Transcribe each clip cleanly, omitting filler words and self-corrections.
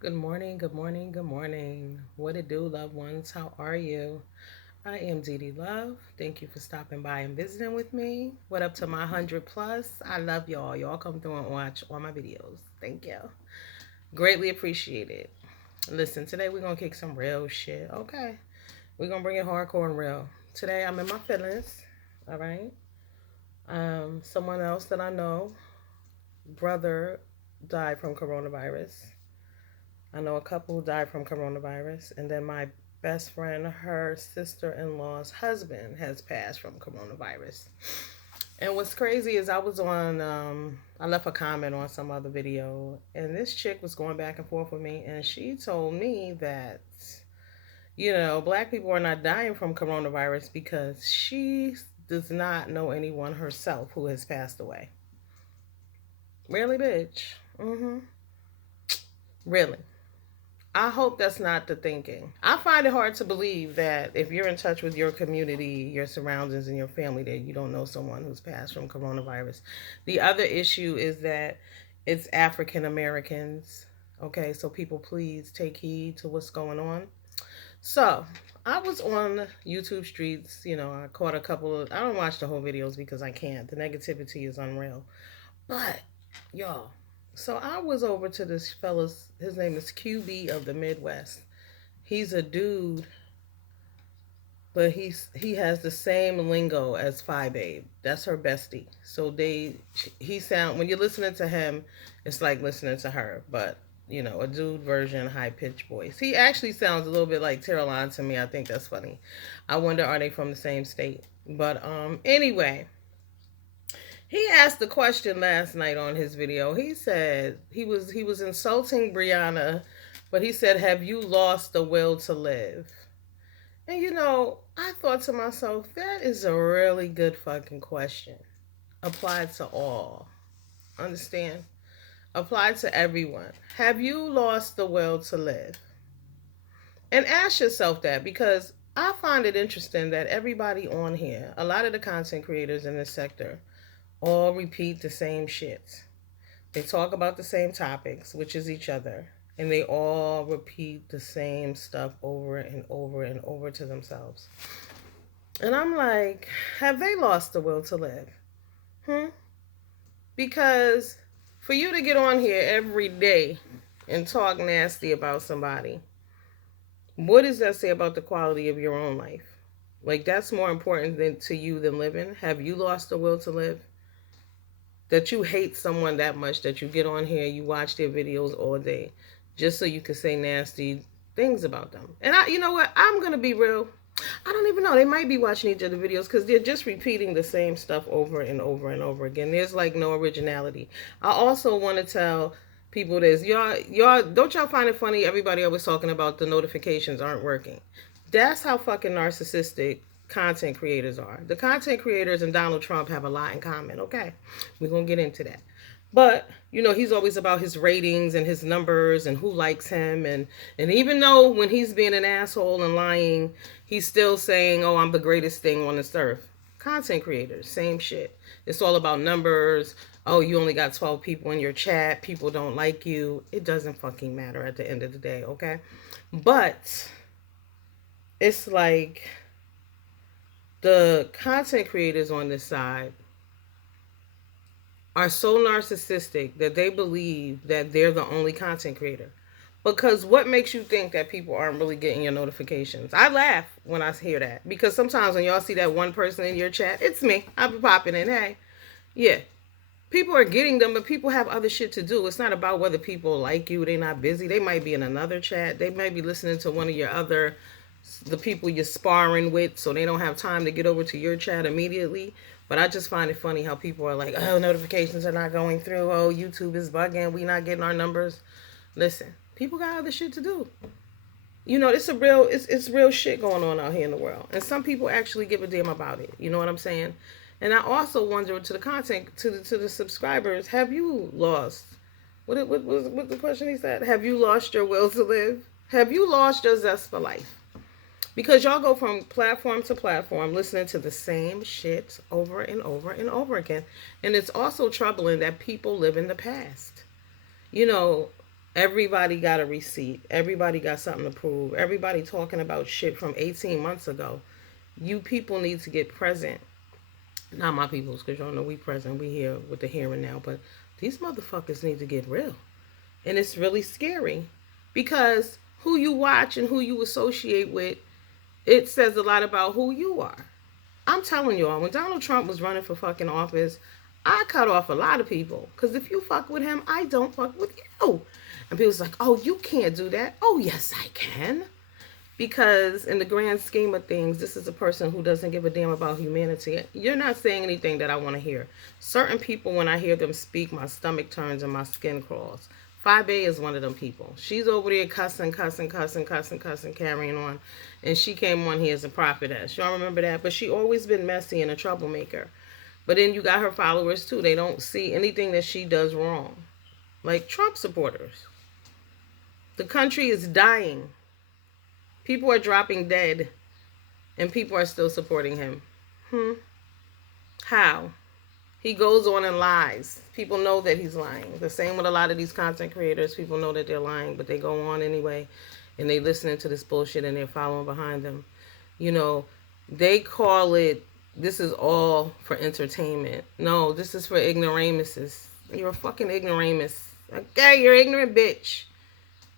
Good morning, good morning, good morning. What it do, loved ones? How are you? I am Dee Dee Love. Thank you for stopping by and visiting with me. What up to my 100 plus? I love y'all. Y'all come through and watch all my videos. Thank you. Greatly appreciate it. Listen, today we're going to kick some real shit. Okay. We're going to bring it hardcore and real. Today I'm in my feelings. All right. Someone else that I know, brother, died from coronavirus. I know a couple who died from coronavirus, and then my best friend, her sister in law's husband, has passed from coronavirus. And what's crazy is I left a comment on some other video, and this chick was going back and forth with me, and she told me that, black people are not dying from coronavirus because she does not know anyone herself who has passed away. Really, bitch? Mm-hmm. Really. I hope that's not the thinking. I find it hard to believe that if you're in touch with your community, your surroundings, and your family, that you don't know someone who's passed from coronavirus. The other issue is that it's African Americans. Okay, so people please take heed to what's going on. So I was on YouTube streets. I caught a couple of. I don't watch the whole videos because I can't. The negativity is unreal. But y'all, so I was over to this fella's, his name is QB of the Midwest. He's a dude, but he has the same lingo as Phi Babe. That's her bestie. So he sound when you're listening to him, it's like listening to her, but a dude version, high pitched voice. He actually sounds a little bit like Caroline to me. I think that's funny. I wonder, are they from the same state? But anyway, he asked the question last night on his video. He said he was insulting Brianna, but he said, "Have you lost the will to live?" And I thought to myself, that is a really good fucking question. Applied to all. Understand? Applied to everyone. Have you lost the will to live? And ask yourself that, because I find it interesting that everybody on here, a lot of the content creators in this sector, all repeat the same shit. They talk about the same topics, which is each other, and they all repeat the same stuff over and over and over to themselves. And I'm like, have they lost the will to live? Because for you to get on here every day and talk nasty about somebody, what does that say about the quality of your own life? Like, that's more important to you than living. Have you lost the will to live? That you hate someone that much that you get on here, you watch their videos all day just so you can say nasty things about them. And you know what? I'm going to be real. I don't even know. They might be watching each other videos because they're just repeating the same stuff over and over and over again. There's like no originality. I also want to tell people this. Y'all, don't y'all find it funny? Everybody always talking about the notifications aren't working. That's how fucking narcissistic content creators are. The content creators and Donald Trump have a lot in common. Okay, we're gonna get into that. But he's always about his ratings and his numbers and who likes him, and even though when he's being an asshole and lying, he's still saying, "Oh, I'm the greatest thing on this earth." Content creators, same shit. It's all about numbers. Oh, you only got 12 people in your chat. People don't like you. It doesn't fucking matter at the end of the day, okay? But it's like the content creators on this side are so narcissistic that they believe that they're the only content creator. Because what makes you think that people aren't really getting your notifications? I laugh when I hear that. Because sometimes when y'all see that one person in your chat, it's me. I'll be popping in. Hey, yeah. People are getting them, but people have other shit to do. It's not about whether people like you. They're not busy. They might be in another chat. They might be listening to one of the people you're sparring with, so they don't have time to get over to your chat immediately. But I just find it funny how people are like, oh, notifications are not going through. Oh, YouTube is bugging. We not getting our numbers. Listen, people got other shit to do. It's real shit going on out here in the world. And some people actually give a damn about it. You know what I'm saying? And I also wonder, to the content, to the subscribers, have you lost? What the question he said? Have you lost your will to live? Have you lost your zest for life? Because y'all go from platform to platform listening to the same shit over and over and over again. And it's also troubling that people live in the past. You know, Everybody got a receipt. Everybody got something to prove. Everybody talking about shit from 18 months ago. You people need to get present. Not my peoples, because y'all know we present. We here with the here and now. But these motherfuckers need to get real. And it's really scary. Because who you watch and who you associate with, it says a lot about who you are. I'm telling y'all, when Donald Trump was running for fucking office, I cut off a lot of people. Because if you fuck with him, I don't fuck with you. And people's like, oh, you can't do that. Oh, yes, I can. Because in the grand scheme of things, this is a person who doesn't give a damn about humanity. You're not saying anything that I want to hear. Certain people, when I hear them speak, my stomach turns and my skin crawls. 5A is one of them people. She's over there cussing, carrying on. And she came on here as a prophetess. Y'all remember that? But she always been messy and a troublemaker. But then you got her followers too. They don't see anything that she does wrong. Like Trump supporters. The country is dying. People are dropping dead. And people are still supporting him. How? He goes on and lies. People know that he's lying. The same with a lot of these content creators. People know that they're lying, but they go on anyway. And they listening to this bullshit and they're following behind them. You know, they call it, this is all for entertainment. No, this is for ignoramuses. You're a fucking ignoramus. Okay, you're ignorant bitch.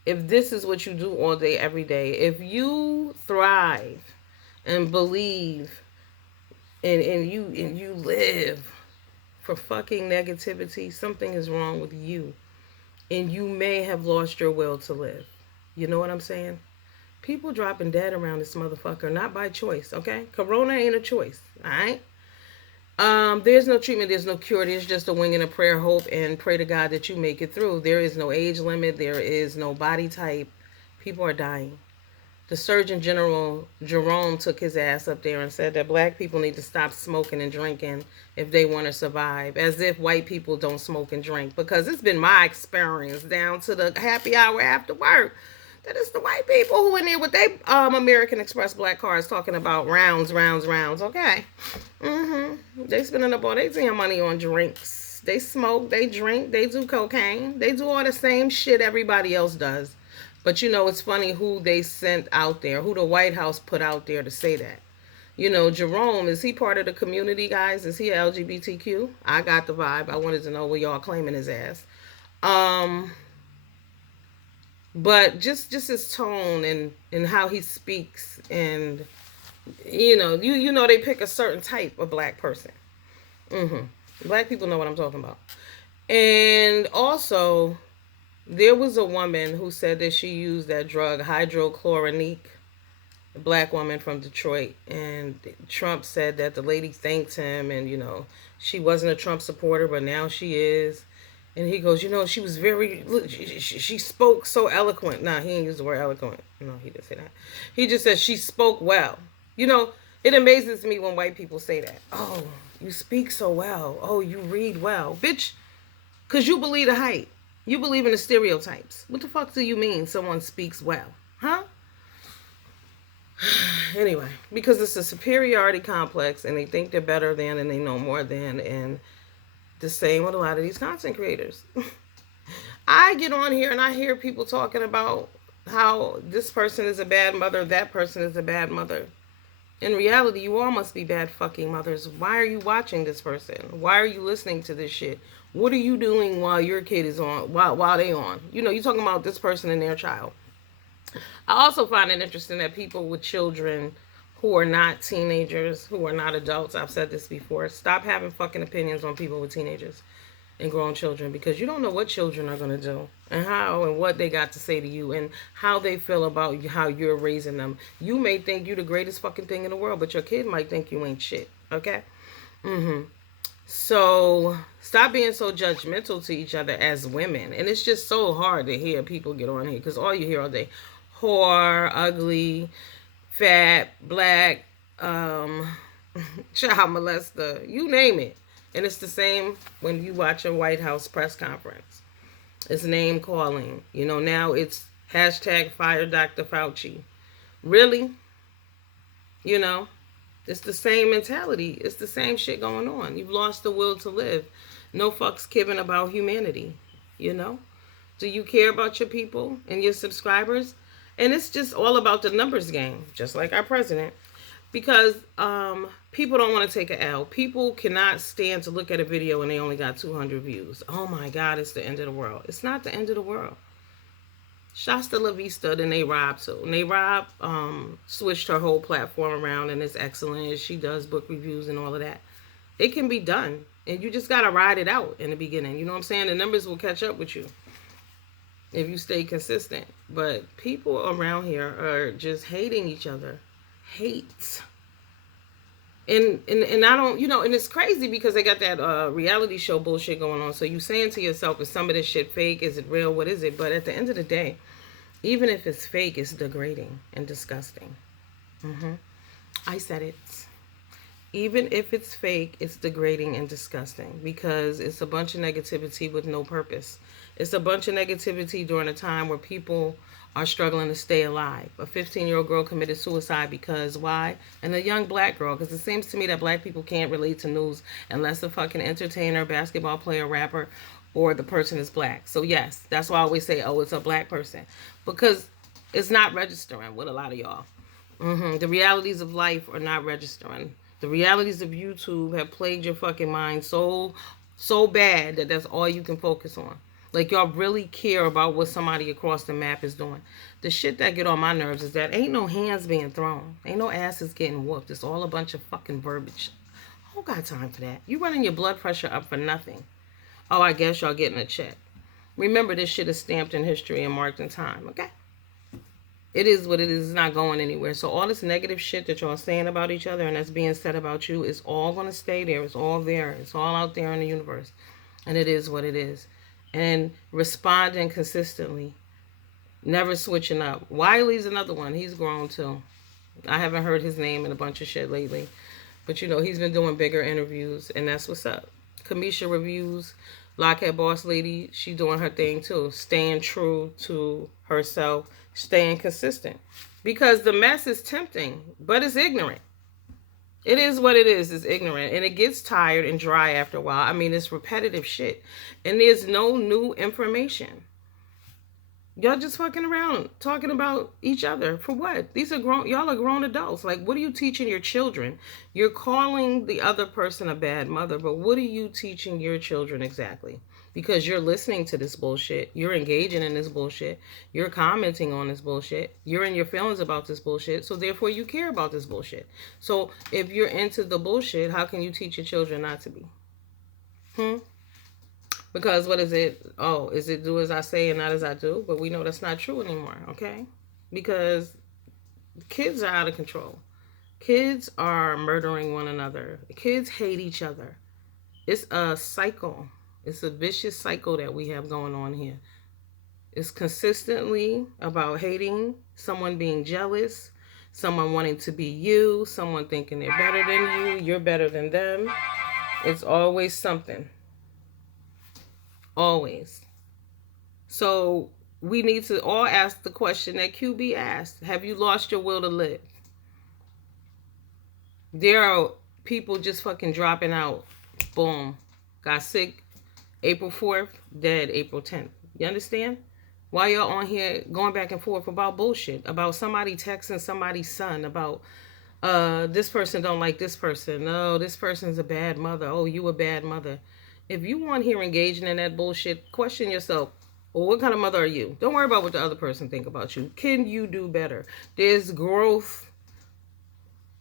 If this is what you do all day, every day, if you thrive and believe and you live for fucking negativity, something is wrong with you. And you may have lost your will to live. You know what I'm saying? People dropping dead around this motherfucker, not by choice, okay? Corona ain't a choice, all right? There's no treatment, there's no cure, there's just a wing and a prayer, hope, and pray to God that you make it through. There is no age limit, there is no body type. People are dying. The Surgeon General, Jerome, took his ass up there and said that black people need to stop smoking and drinking if they want to survive. As if white people don't smoke and drink. Because it's been my experience down to the happy hour after work that it's the white people who in there with their American Express black cars talking about rounds, okay? They spending up all their damn money on drinks. They smoke, they drink, they do cocaine. They do all the same shit everybody else does. But you know, it's funny who they sent out there, who the White House put out there to say that. You know, Jerome, is he part of the community, guys? Is he LGBTQ? I got the vibe. I wanted to know where y'all claiming his ass. But just his tone and how he speaks, and you know they pick a certain type of black person. Black people know what I'm talking about. And also, there was a woman who said that she used that drug, hydrochloronique, a black woman from Detroit. And Trump said that the lady thanked him, and, you know, she wasn't a Trump supporter, but now she is. And he goes, you know, she was very, she spoke so eloquent. Nah, he didn't use the word eloquent. No, he didn't say that. He just said she spoke well. You know, it amazes me when white people say that. Oh, you speak so well. Oh, you read well. Bitch, because you believe the hype. You believe in the stereotypes. What the fuck do you mean someone speaks well? Huh? Anyway, because it's a superiority complex and they think they're better than and they know more than, and the same with a lot of these content creators. I get on here and I hear people talking about how this person is a bad mother, that person is a bad mother. In reality, you all must be bad fucking mothers. Why are you watching this person? Why are you listening to this shit? What are you doing while your kid is on, while they on? You know, you're talking about this person and their child. I also find it interesting that people with children who are not teenagers, who are not adults, I've said this before, stop having fucking opinions on people with teenagers and grown children, because you don't know what children are going to do and how and what they got to say to you and how they feel about how you're raising them. You may think you're the greatest fucking thing in the world, but your kid might think you ain't shit, okay? So stop being so judgmental to each other as women. And it's just so hard to hear people get on here, because all you hear all day, whore, ugly, fat, black, child molester, you name it. And it's the same when you watch a White House press conference. It's name calling. You know, now it's hashtag fire Dr. Fauci. Really? You know, it's the same mentality. It's the same shit going on. You've lost the will to live. No fucks given about humanity, you know? Do you care about your people and your subscribers? And it's just all about the numbers game, just like our president. Because people don't want to take an L. People cannot stand to look at a video and they only got 200 views. Oh my God, it's the end of the world. It's not the end of the world. Shasta La Vista, then they Rob too. And they Rob switched her whole platform around and it's excellent. She does book reviews and all of that. It can be done. And you just got to ride it out in the beginning. You know what I'm saying? The numbers will catch up with you if you stay consistent. But people around here are just hating each other. Hates. And I don't, and it's crazy because they got that reality show bullshit going on. So you saying to yourself, is some of this shit fake? Is it real? What is it? But at the end of the day, even if it's fake, it's degrading and disgusting. I said it. Even if it's fake, it's degrading and disgusting because it's a bunch of negativity with no purpose. It's a bunch of negativity during a time where people are struggling to stay alive. A 15-year-old girl committed suicide because why? And a young black girl, because it seems to me that black people can't relate to news unless a fucking entertainer, basketball player, rapper, or the person is black. So yes, that's why I always say, oh, it's a black person. Because it's not registering with a lot of y'all. The realities of life are not registering. The realities of YouTube have plagued your fucking mind so bad that that's all you can focus on. Like, y'all really care about what somebody across the map is doing. The shit that get on my nerves is that ain't no hands being thrown. Ain't no asses getting whooped. It's all a bunch of fucking verbiage. I don't got time for that. You running your blood pressure up for nothing. Oh, I guess y'all getting a check. Remember, this shit is stamped in history and marked in time, okay? It is what it is. It's not going anywhere. So all this negative shit that y'all saying about each other and that's being said about you is all going to stay there. It's all there. It's all out there in the universe. And it is what it is. And responding consistently. Never switching up. Wiley's another one. He's grown too. I haven't heard his name in a bunch of shit lately. But he's been doing bigger interviews and that's what's up. Kamisha Reviews, Lockhead Boss Lady, she doing her thing too. Staying true to herself. Staying consistent. Because the mess is tempting, but it's ignorant. It is what it is. It's ignorant. And it gets tired and dry after a while. I mean, it's repetitive shit. And there's no new information. Y'all just fucking around talking about each other. For what? These are grown, y'all are grown adults. Like, what are you teaching your children? You're calling the other person a bad mother, but what are you teaching your children exactly? Because you're listening to this bullshit. You're engaging in this bullshit. You're commenting on this bullshit. You're in your feelings about this bullshit. So therefore you care about this bullshit. So if you're into the bullshit, how can you teach your children not to be? Because what is it? Oh, is it do as I say and not as I do? But we know that's not true anymore, okay? Because kids are out of control. Kids are murdering one another. Kids hate each other. It's a cycle. It's a vicious cycle that we have going on here. It's consistently about hating, someone being jealous, someone wanting to be you, someone thinking they're better than you, you're better than them. It's always something. Always. So we need to all ask the question that QB asked. Have you lost your will to live? There are people just fucking dropping out. Boom. Got sick April 4th, dead April 10th. You understand? Why y'all on here going back and forth about bullshit? About somebody texting somebody's son about this person don't like this person. No, this person's a bad mother. Oh, you a bad mother. If you want here engaging in that bullshit, question yourself. Well, what kind of mother are you? Don't worry about what the other person think about you. Can you do better? There's growth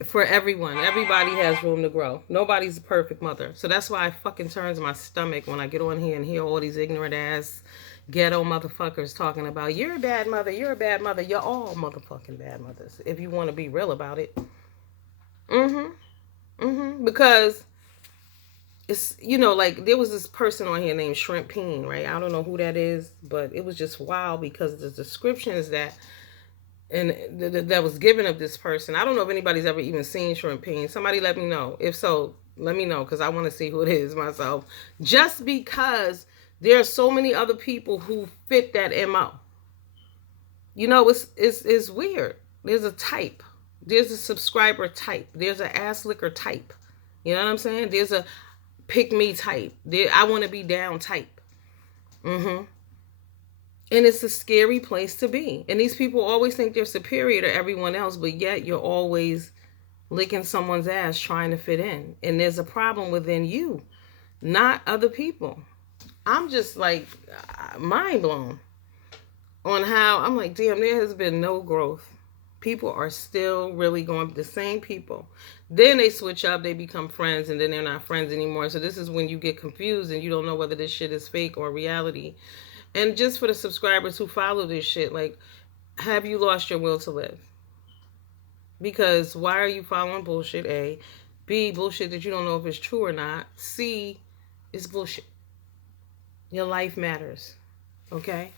for everyone. Everybody has room to grow. Nobody's a perfect mother. So that's why it fucking turns my stomach when I get on here and hear all these ignorant ass ghetto motherfuckers talking about you're a bad mother, you're a bad mother. You're all motherfucking bad mothers if you want to be real about it. Because it's, like there was this person on here named Shrimp Peen, right? I don't know who that is, but it was just wild because the descriptions that that was given of this person. I don't know if anybody's ever even seen Shrimp Peen. Somebody let me know. If so, let me know because I want to see who it is myself. Just because there are so many other people who fit that MO. It's weird. There's a type. There's a subscriber type. There's an ass licker type. You know what I'm saying? There's a pick me type. I want to be down type. And it's a scary place to be. And these people always think they're superior to everyone else, but yet you're always licking someone's ass trying to fit in. And there's a problem within you, not other people. I'm just like mind blown on how I'm like, damn, there has been no growth. People are still really going, the same people. Then they switch up, they become friends, and then they're not friends anymore. So this is when you get confused and you don't know whether this shit is fake or reality. And just for the subscribers who follow this shit, like, have you lost your will to live? Because why are you following bullshit? A. B, bullshit that you don't know if it's true or not. C, it's bullshit. Your life matters. Okay?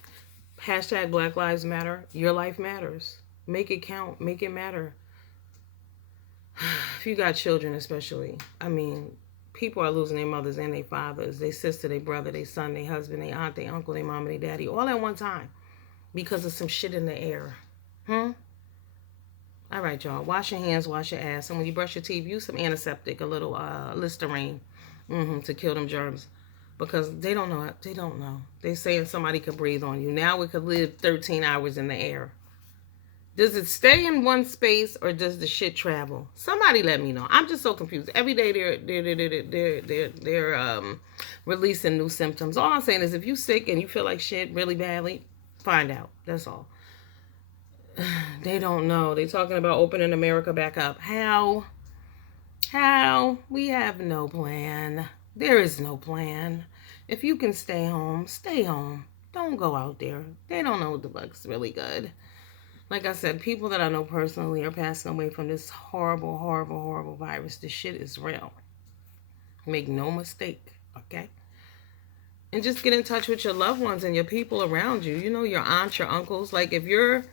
Hashtag Black Lives Matter. Your life matters. Make it count. Make it matter. If you got children especially. I mean, people are losing their mothers and their fathers, their sister, their brother, their son, their husband, their aunt, their uncle, their mom, and their daddy, all at one time. Because of some shit in the air. All right, y'all. Wash your hands, wash your ass. And when you brush your teeth, use some antiseptic, a little Listerine to kill them germs. Because they don't know. They don't know. They saying somebody could breathe on you. Now we could live 13 hours in the air. Does it stay in one space or does the shit travel? Somebody let me know. I'm just so confused. Every day they're releasing new symptoms. All I'm saying is if you're sick and you feel like shit really badly, find out. That's all. They don't know. They're talking about opening America back up. How? How? We have no plan. There is no plan. If you can stay home, stay home. Don't go out there. They don't know what the fuck's really good. Like I said, people that I know personally are passing away from this horrible, horrible, horrible virus. This shit is real. Make no mistake, okay? And just get in touch with your loved ones and your people around you. You know, your aunts, your uncles. Like if you're...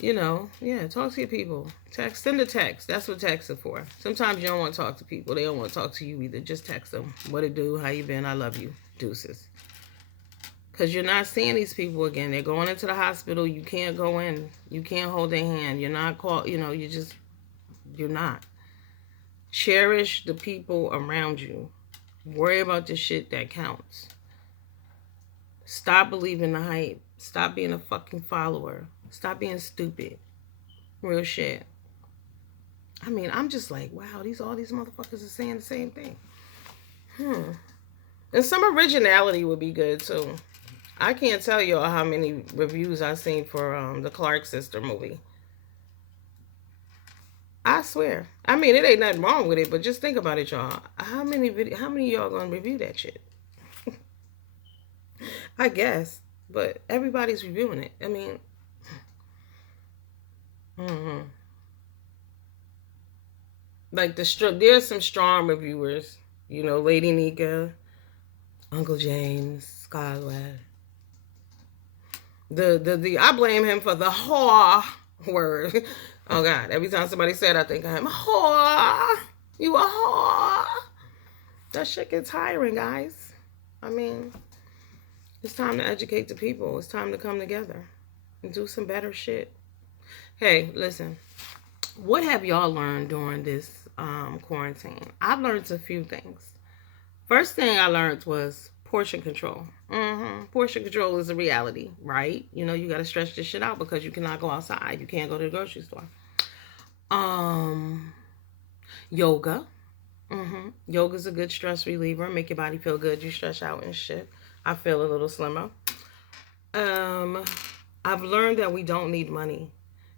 talk to your people. Send a text. That's what text is for. Sometimes you don't want to talk to people. They don't want to talk to you either. Just text them. What it do? How you been? I love you. Deuces. Because you're not seeing these people again. They're going into the hospital. You can't go in. You can't hold their hand. You're not called, you're not. Cherish the people around you. Worry about the shit that counts. Stop believing the hype. Stop being a fucking follower. Stop being stupid. Real shit. I mean, I'm just like, wow, all these motherfuckers are saying the same thing. And some originality would be good too. I can't tell y'all how many reviews I've seen for the Clark sister movie. I swear. I mean, it ain't nothing wrong with it, but just think about it, y'all. How many of y'all gonna review that shit? I guess, but everybody's reviewing it. I mean, like there's some strong reviewers. Lady Nika, Uncle James, Scarlett. I blame him for the whore word. Oh God! Every time somebody said, I think I'm a whore. You a whore? That shit gets tiring, guys. I mean, it's time to educate the people. It's time to come together and do some better shit. Hey, listen. What have y'all learned during this quarantine? I've learned a few things. First thing I learned was portion control. Portion control is a reality, right? You got to stretch this shit out because you cannot go outside. You can't go to the grocery store. Yoga. Yoga's a good stress reliever. Make your body feel good. You stretch out and shit. I feel a little slimmer. I've learned that we don't need money.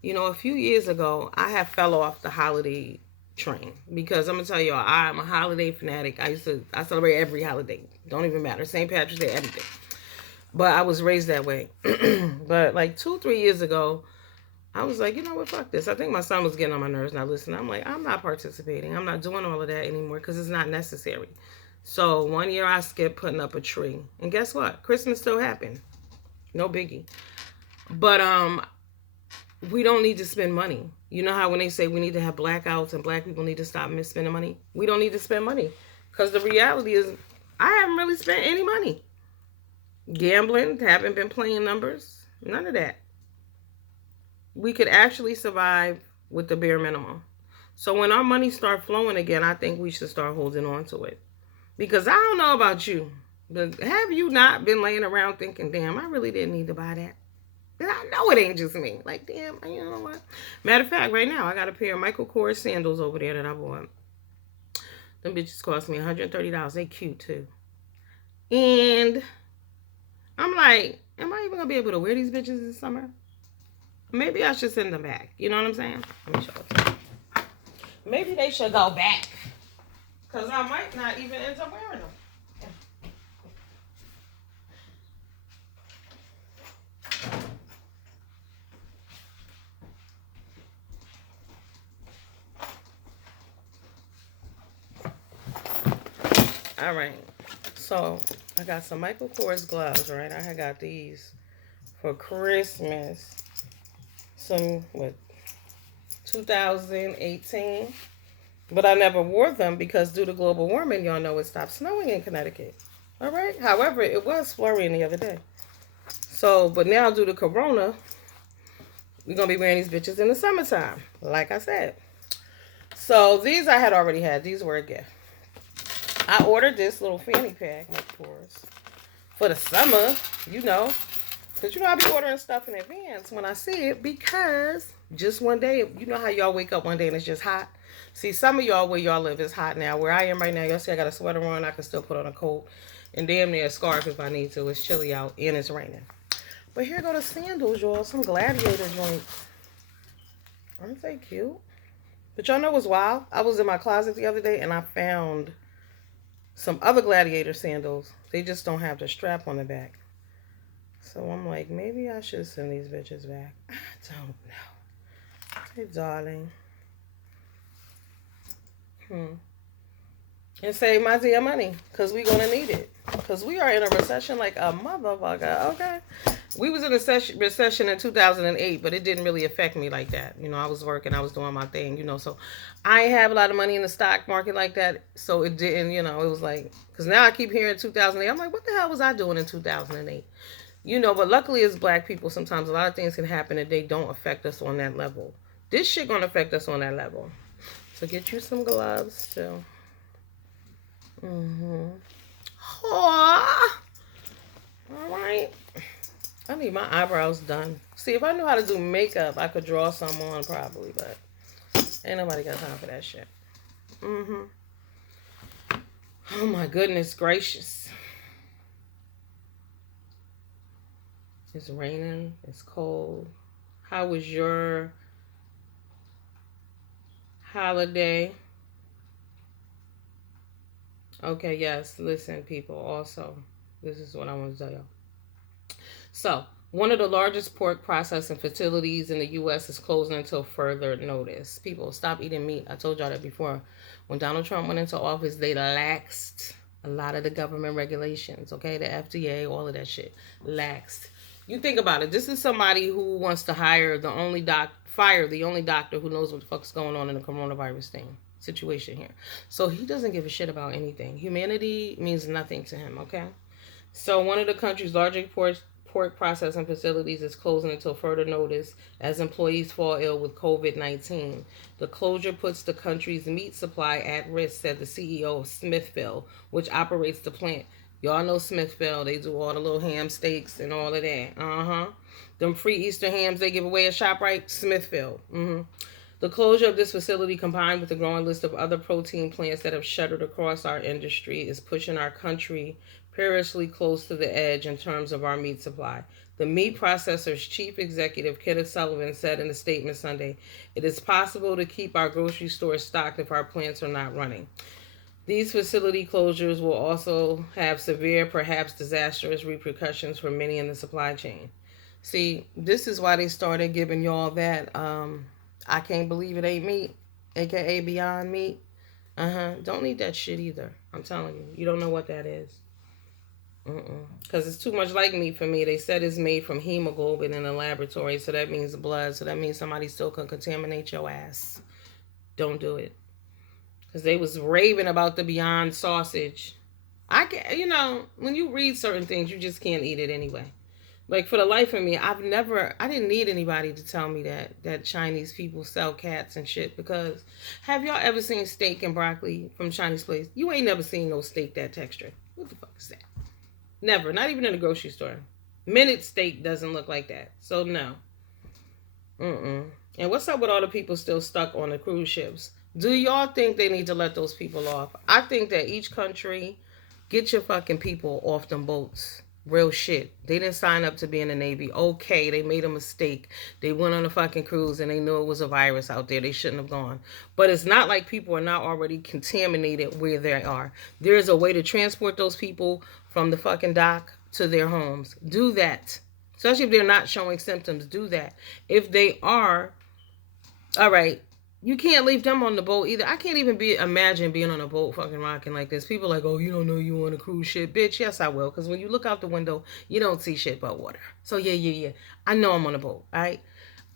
A few years ago, I have fell off the holiday train because I'm gonna tell y'all, I'm a holiday fanatic. I celebrate every holiday. Don't even matter. St. Patrick's Day, everything. But I was raised that way. But like 2-3 years ago, I was like, you know what, fuck this. I think my son was getting on my nerves. Now listen, I'm like, I'm not participating. I'm not doing all of that anymore because it's not necessary. So one year I skipped putting up a tree. And guess what? Christmas still happened. No biggie. But we don't need to spend money. You know how when they say we need to have blackouts and black people need to stop spending money? We don't need to spend money. Because the reality is, I haven't really spent any money. Gambling, haven't been playing numbers. None of that. We could actually survive with the bare minimum. So when our money start flowing again, I think we should start holding on to it. Because I don't know about you. But have you not been laying around thinking, damn, I really didn't need to buy that? And I know it ain't just me. Like, damn, you know what? Matter of fact, right now, I got a pair of Michael Kors sandals over there that I bought. Them bitches cost me $130. They cute, too. And I'm like, am I even going to be able to wear these bitches this summer? Maybe I should send them back. You know what I'm saying? Let me show it to you. Maybe they should go back. Because I might not even end up wearing them. All right. So I got some Michael Kors gloves, right? I got these for Christmas. Some, what, 2018. But I never wore them because due to global warming, y'all know it stopped snowing in Connecticut. All right. However, it was flurrying the other day. So, but now due to Corona, we're going to be wearing these bitches in the summertime, like I said. So these I had already had. These were a gift. I ordered this little fanny pack, of course, for the summer, you know. Because, you know, I'll be ordering stuff in advance when I see it because just one day, you know how y'all wake up one day and it's just hot? See, some of y'all where y'all live is hot now. Where I am right now, y'all see I got a sweater on. I can still put on a coat and damn near a scarf if I need to. It's chilly out and it's raining. But here go the sandals, y'all. Some gladiator joints. Aren't they cute? But y'all know what's wild? I was in my closet the other day and I found some other gladiator sandals. They just don't have the strap on the back. So I'm like, maybe I should send these bitches back. I don't know. Hey, darling. And save my dear money. Because we're going to need it. Because we are in a recession like a motherfucker. Okay? We was in a recession in 2008, but it didn't really affect me like that. You know, I was working, I was doing my thing, you know, so I ain't have a lot of money in the stock market like that, so it didn't, you know, it was like, because now I keep hearing 2008, I'm like, what the hell was I doing in 2008? You know, but luckily as black people, sometimes a lot of things can happen and they don't affect us on that level. This shit gonna affect us on that level. So get you some gloves, too. Oh, all right. I need my eyebrows done. See, if I knew how to do makeup, I could draw some on probably, but ain't nobody got time for that shit. Oh my goodness gracious. It's raining. It's cold. How was your holiday? Okay, yes. Listen, people, also, this is what I want to tell y'all. So, one of the largest pork processing facilities in the U.S. is closing until further notice. People, stop eating meat. I told y'all that before. When Donald Trump went into office, they laxed a lot of the government regulations, okay? The FDA, all of that shit, laxed. You think about it. This is somebody who wants to fire the only doctor who knows what the fuck's going on in the coronavirus situation here. So he doesn't give a shit about anything. Humanity means nothing to him, okay? So one of the country's largest pork processing facilities is closing until further notice as employees fall ill with COVID-19. The closure puts the country's meat supply at risk, said the CEO of Smithfield, which operates the plant. Y'all know Smithfield. They do all the little ham steaks and all of that. Them free Easter hams they give away at ShopRite, Smithfield. The closure of this facility, combined with the growing list of other protein plants that have shuttered across our industry, is pushing our country perilously close to the edge in terms of our meat supply. The meat processor's chief executive, Kenneth Sullivan, said in a statement Sunday, "It is possible to keep our grocery stores stocked if our plants are not running. These facility closures will also have severe, perhaps disastrous repercussions for many in the supply chain." See, this is why they started giving y'all that I can't believe it ain't meat, aka Beyond Meat. Don't eat that shit either. I'm telling you. You don't know what that is. Because it's too much like meat for me. They said it's made from hemoglobin in a laboratory, so that means blood. So that means somebody still can contaminate your ass. Don't do it. Because they was raving about the Beyond sausage. I can't, you know, when you read certain things, you just can't eat it anyway. Like, for the life of me, I didn't need anybody to tell me that Chinese people sell cats and shit, because have y'all ever seen steak and broccoli from Chinese place? You ain't never seen no steak that texture. What the fuck is that? Never. Not even in a grocery store. Minute steak doesn't look like that. So no. Mm-mm. And what's up with all the people still stuck on the cruise ships? Do y'all think they need to let those people off? I think that each country get your fucking people off them boats. Real shit. They didn't sign up to be in the Navy. Okay, they made a mistake. They went on a fucking cruise and they knew it was a virus out there. They shouldn't have gone. But it's not like people are not already contaminated where they are. There is a way to transport those people from the fucking dock to their homes. Do that. Especially if they're not showing symptoms. Do that. If they are, all right, you can't leave them on the boat either. I can't even imagine being on a boat fucking rocking like this. People are like, oh, you don't know you on a cruise ship. Bitch, yes, I will. Because when you look out the window, you don't see shit but water. So, yeah. I know I'm on a boat, all right?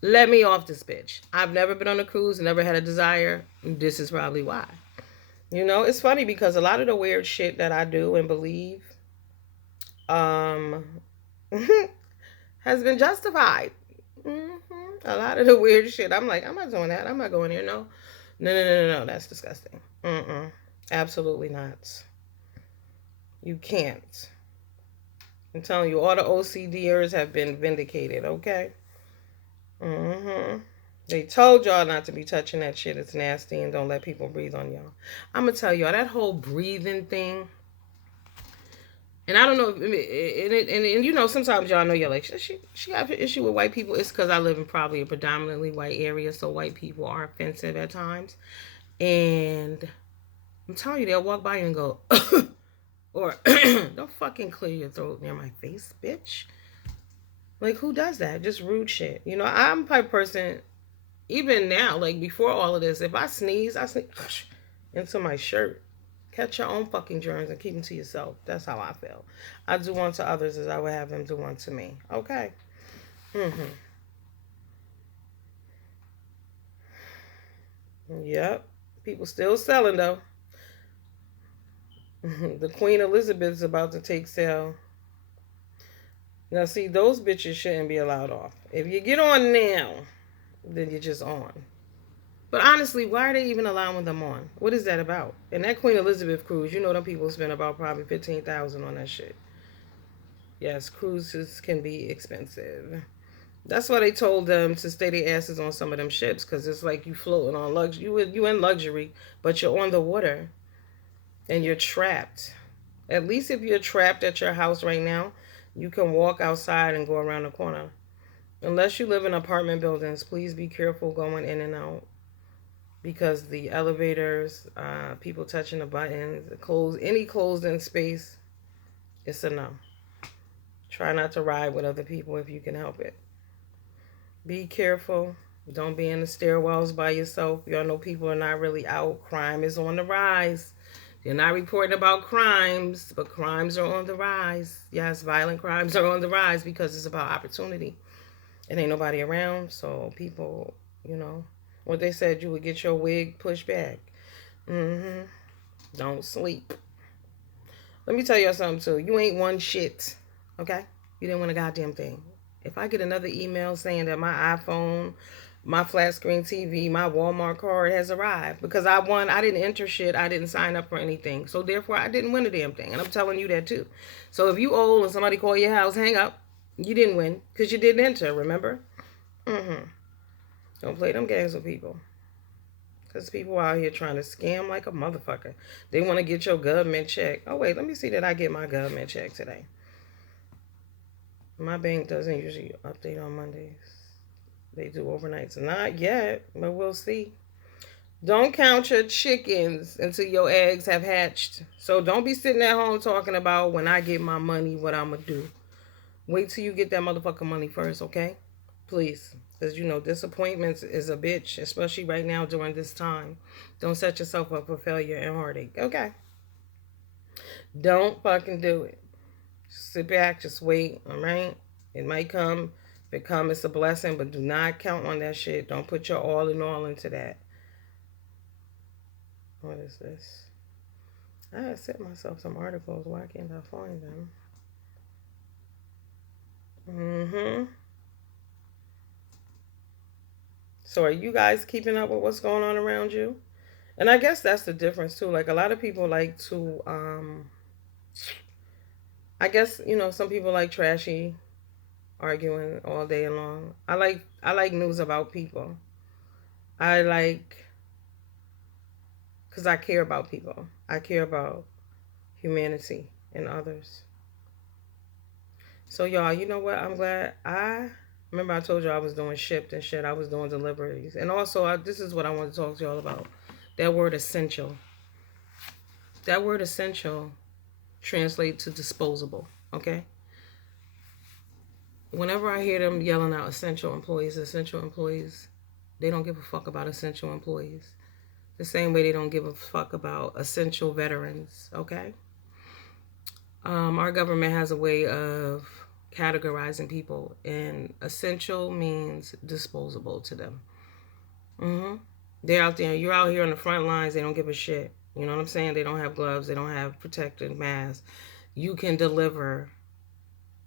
Let me off this bitch. I've never been on a cruise, never had a desire. This is probably why. You know, it's funny because a lot of the weird shit that I do and believe um, has been justified. A lot of the weird shit. I'm like, I'm not doing that. I'm not going there. No. No. That's disgusting. Absolutely not. You can't. I'm telling you, all the OCDers have been vindicated, okay? They told y'all not to be touching that shit. It's nasty and don't let people breathe on y'all. I'm going to tell y'all, that whole breathing thing. And I don't know, and you know, sometimes y'all know you're like, she got an issue with white people. It's because I live in probably a predominantly white area, so white people are offensive at times. And I'm telling you, they'll walk by you and go, or don't fucking clear your throat near my face, bitch. Like, who does that? Just rude shit. You know, I'm the type of person, even now, like before all of this, if I sneeze into my shirt. Catch your own fucking germs and keep them to yourself. That's how I feel. I do unto others as I would have them do unto me. Okay. Yep. People still selling though. The Queen Elizabeth's about to take sale. Now see, those bitches shouldn't be allowed off. If you get on now, then you're just on. But honestly, why are they even allowing them on? What is that about? And that Queen Elizabeth cruise, you know them people spend about probably 15,000 on that shit. Yes, cruises can be expensive. That's why they told them to stay their asses on some of them ships, because it's like you floating on luxury. You in luxury, but you're on the water and you're trapped. At least if you're trapped at your house right now, you can walk outside and go around the corner. Unless you live in apartment buildings, please be careful going in and out, because the elevators, people touching the buttons, any closed in space, it's a no. Try not to ride with other people if you can help it. Be careful. Don't be in the stairwells by yourself. Y'all know people are not really out. Crime is on the rise. They're not reporting about crimes, but crimes are on the rise. Yes, violent crimes are on the rise because it's about opportunity. And ain't nobody around, so people, you know, what they said, you would get your wig pushed back. Don't sleep. Let me tell y'all something too. You ain't won shit, okay? You didn't win a goddamn thing. If I get another email saying that my iPhone, my flat screen TV, my Walmart card has arrived because I won, I didn't enter shit, I didn't sign up for anything. So therefore, I didn't win a damn thing. And I'm telling you that too. So if you old and somebody call your house, hang up. You didn't win because you didn't enter, remember? Don't play them games with people. Because people out here trying to scam like a motherfucker. They want to get your government check. Oh, wait, let me see that I get my government check today. My bank doesn't usually update on Mondays. They do overnights. Not yet, but we'll see. Don't count your chickens until your eggs have hatched. So don't be sitting at home talking about when I get my money, what I'm going to do. Wait till you get that motherfucking money first, okay? Please. Because, you know, disappointments is a bitch, especially right now during this time. Don't set yourself up for failure and heartache, okay? Don't fucking do it. Sit back, just wait, all right? It might come. If it comes, it's a blessing, but do not count on that shit. Don't put your all in all into that. What is this? I had sent myself some articles. Why can't I find them? So are you guys keeping up with what's going on around you? And I guess that's the difference too. Like a lot of people like to I guess, some people like trashy arguing all day long. I like news about people. I like because I care about people. I care about humanity and others. So y'all, you know what? I'm glad I remember I told you I was doing shipped and shit. I was doing deliveries. And also this is what I want to talk to y'all about. That word essential. That word essential translates to disposable. Okay? Whenever I hear them yelling out essential employees, they don't give a fuck about essential employees. The same way they don't give a fuck about essential veterans, okay? Our government has a way of categorizing people, and essential means disposable to them. Mm-hmm. They're out there. You're out here on the front lines. They don't give a shit. You know what I'm saying? They don't have gloves. They don't have protective masks. You can deliver.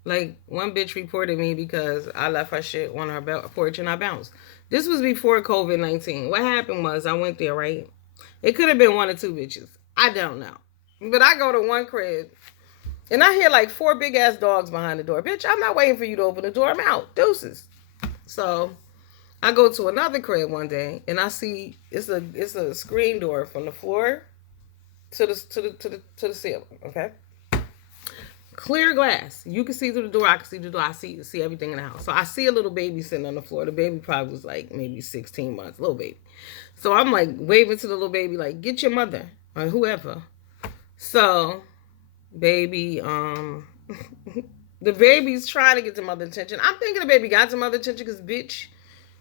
Like, one bitch reported me because I left her shit on her porch and I bounced. This was before COVID-19. What happened was I went there, right? It could have been one or two bitches. I don't know. But I go to one crib and I hear like four big ass dogs behind the door. Bitch, I'm not waiting for you to open the door. I'm out. Deuces. So I go to another crib one day and I see it's a screen door from the floor to the ceiling. Okay. Clear glass. You can see through the door. I can see through the door. I see everything in the house. So I see a little baby sitting on the floor. The baby probably was like maybe 16 months, little baby. So I'm like waving to the little baby, like, get your mother or whoever. So, baby, the baby's trying to get the mother attention. I'm thinking the baby got the mother attention because, bitch,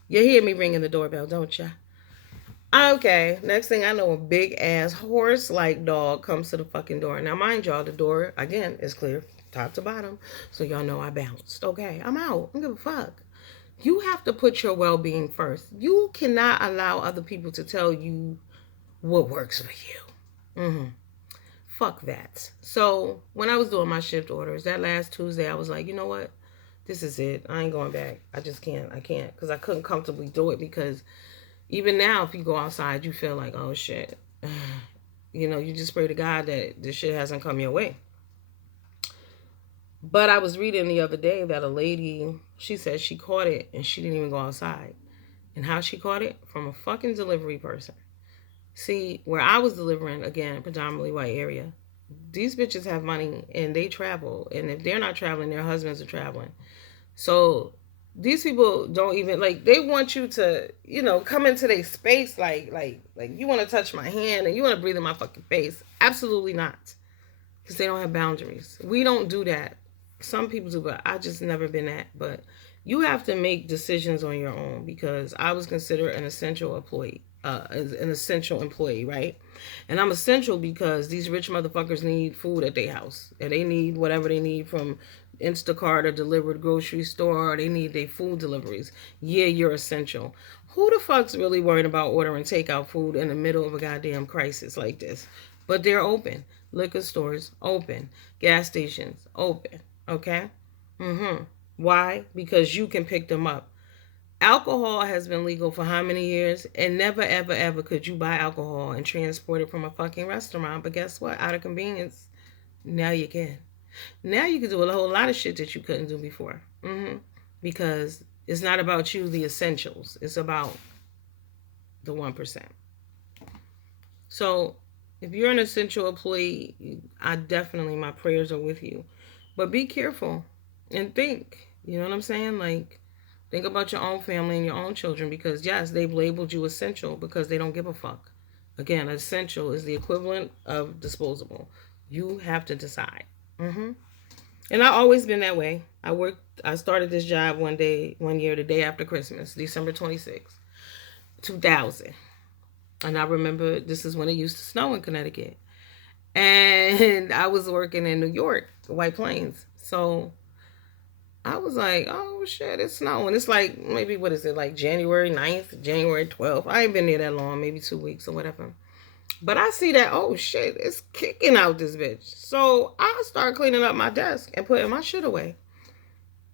you hear me ringing the doorbell, don't ya? Okay, next thing I know, a big ass horse like dog comes to the fucking door. Now, mind y'all, the door, again, is clear top to bottom. So y'all know I bounced. Okay, I'm out. I don't give a fuck. You have to put your well-being first. You cannot allow other people to tell you what works for you. Fuck that. So when I was doing my shift orders, that last Tuesday, I was like, you know what? This is it. I ain't going back. I just can't. I can't. Because I couldn't comfortably do it because even now, if you go outside, you feel like, oh, shit. You just pray to God that this shit hasn't come your way. But I was reading the other day that a lady, she said she caught it and she didn't even go outside. And how she caught it? From a fucking delivery person. See, where I was delivering, again, predominantly white area, these bitches have money and they travel. And if they're not traveling, their husbands are traveling. So these people don't even they want you to come into their space like you want to touch my hand and you want to breathe in my fucking face. Absolutely not, because they don't have boundaries. We don't do that. Some people do, but I just never been that. But you have to make decisions on your own, because I was considered an essential employee, right? And I'm essential because these rich motherfuckers need food at their house, and they need whatever they need from Instacart or delivered grocery store, or they need their food deliveries. Yeah, you're essential. Who the fuck's really worried about ordering takeout food in the middle of a goddamn crisis like this? But they're open. Liquor stores open. Gas stations open. Okay? Why? Because you can pick them up. Alcohol has been legal for how many years? And never, ever, ever could you buy alcohol and transport it from a fucking restaurant. But guess what? Out of convenience, now you can. Now you can do a whole lot of shit that you couldn't do before. Because it's not about you, the essentials. It's about the 1%. So if you're an essential employee, my prayers are with you. But be careful and think. You know what I'm saying? Think about your own family and your own children, because yes, they've labeled you essential because they don't give a fuck. Again, essential is the equivalent of disposable. You have to decide. And I've always been that way. I started this job one year, the day after Christmas, December 26th, 2000. And I remember this is when it used to snow in Connecticut. And I was working in New York, White Plains. So I was like, oh shit, it's snowing. It's like, maybe, what is it, like January 9th, January 12th. I ain't been there that long, maybe 2 weeks or whatever. But I see that, oh shit, it's kicking out this bitch. So I start cleaning up my desk and putting my shit away.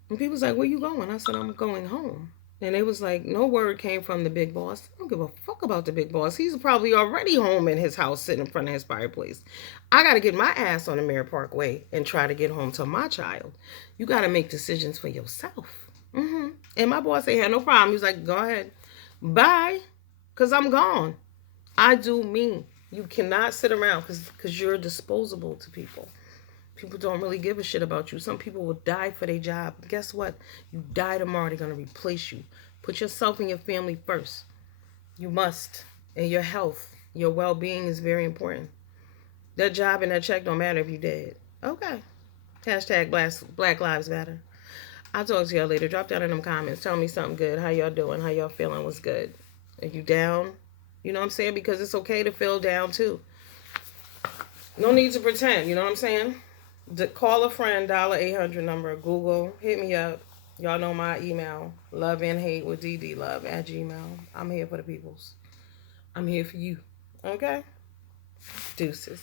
And people's like, where you going? I said, I'm going home. And they was like, no word came from the big boss. I don't give a fuck about the big boss. He's probably already home in his house sitting in front of his fireplace. I got to get my ass on the Mirror Parkway and try to get home to my child. You got to make decisions for yourself. And my boss ain't had no problem. He was like, go ahead. Bye. Because I'm gone. I do me. You cannot sit around because you're disposable to people. People don't really give a shit about you. Some people will die for their job. Guess what? You die tomorrow, they're going to replace you. Put yourself and your family first. You must. And your health, your well-being is very important. That job and that check don't matter if you're dead. Okay. Hashtag Black Lives Matter. I'll talk to y'all later. Drop down in them comments. Tell me something good. How y'all doing? How y'all feeling? What's good? Are you down? You know what I'm saying? Because it's okay to feel down too. No need to pretend. You know what I'm saying? Call a friend, dial 800 number, Google, hit me up. Y'all know my email, love and hate with ddlove at gmail. I'm here for the peoples. I'm here for you. Okay? Deuces.